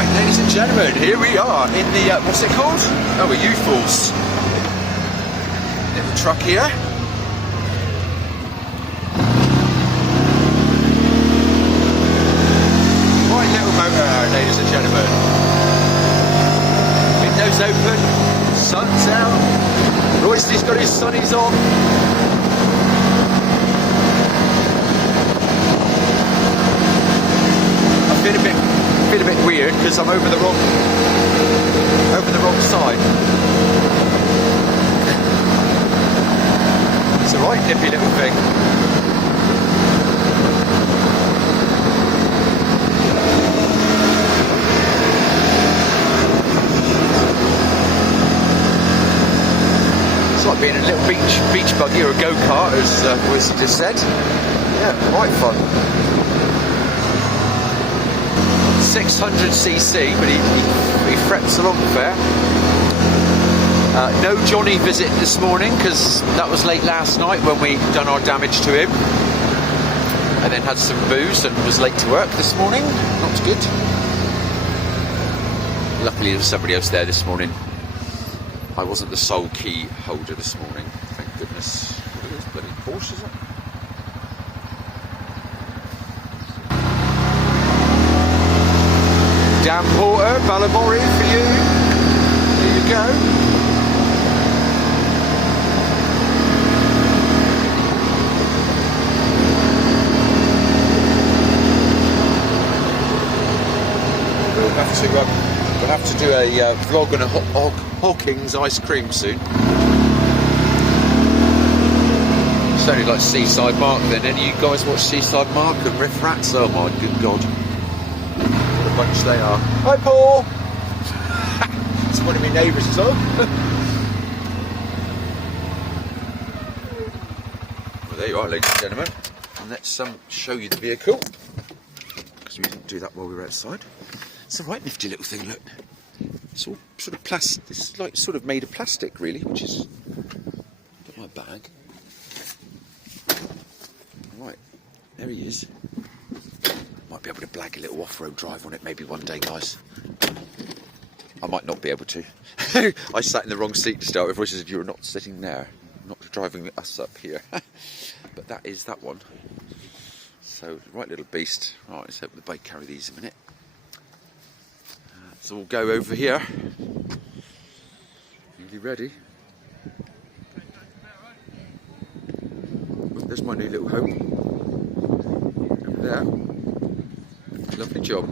Right, ladies and gentlemen, here we are in the, what's it called? Oh, a U-Force. Little truck here. Right, little motor, ladies and gentlemen. Windows open, sun's out. Roysty's got his sunnies on. I feel a bit weird because I'm over the wrong side. It's a right nippy little thing. It's like being in a little beach buggy or a go-kart, as Royce just said. Yeah, right fun. 600cc, but he freps along fair. No Johnny visit this morning because that was late last night when we done our damage to him, and then had some booze and was late to work this morning. Not good. Luckily there was somebody else there this morning. I wasn't the sole key holder this morning, thank goodness. Look at this bloody Porsche, is it? Dan Porter, Ballamori for you. There you go. We'll have to do a vlog on a Hawkins ice cream soon. Sounded like Seaside Mark then. Any of you guys watch Seaside Mark and Riff Rats? Oh my good God. What a bunch they are. Hi Paul! It's one of my neighbours as well. Well, there you are, ladies and gentlemen. And let's show you the vehicle. Because we didn't do that while we were outside. It's a right nifty little thing, look. It's all sort of plastic. It's like sort of made of plastic, really, which is. Got my bag. Right, there he is. Might be able to blag a little off-road drive on it maybe one day, guys. I might not be able to. I sat in the wrong seat to start with. Royce said you're not sitting there, not driving us up here. But that is that one. So, right little beast. Right, let's hope the bike carry these a minute. So we'll go over here. Are you ready? Well, there's my new little home. Over there. Lovely job.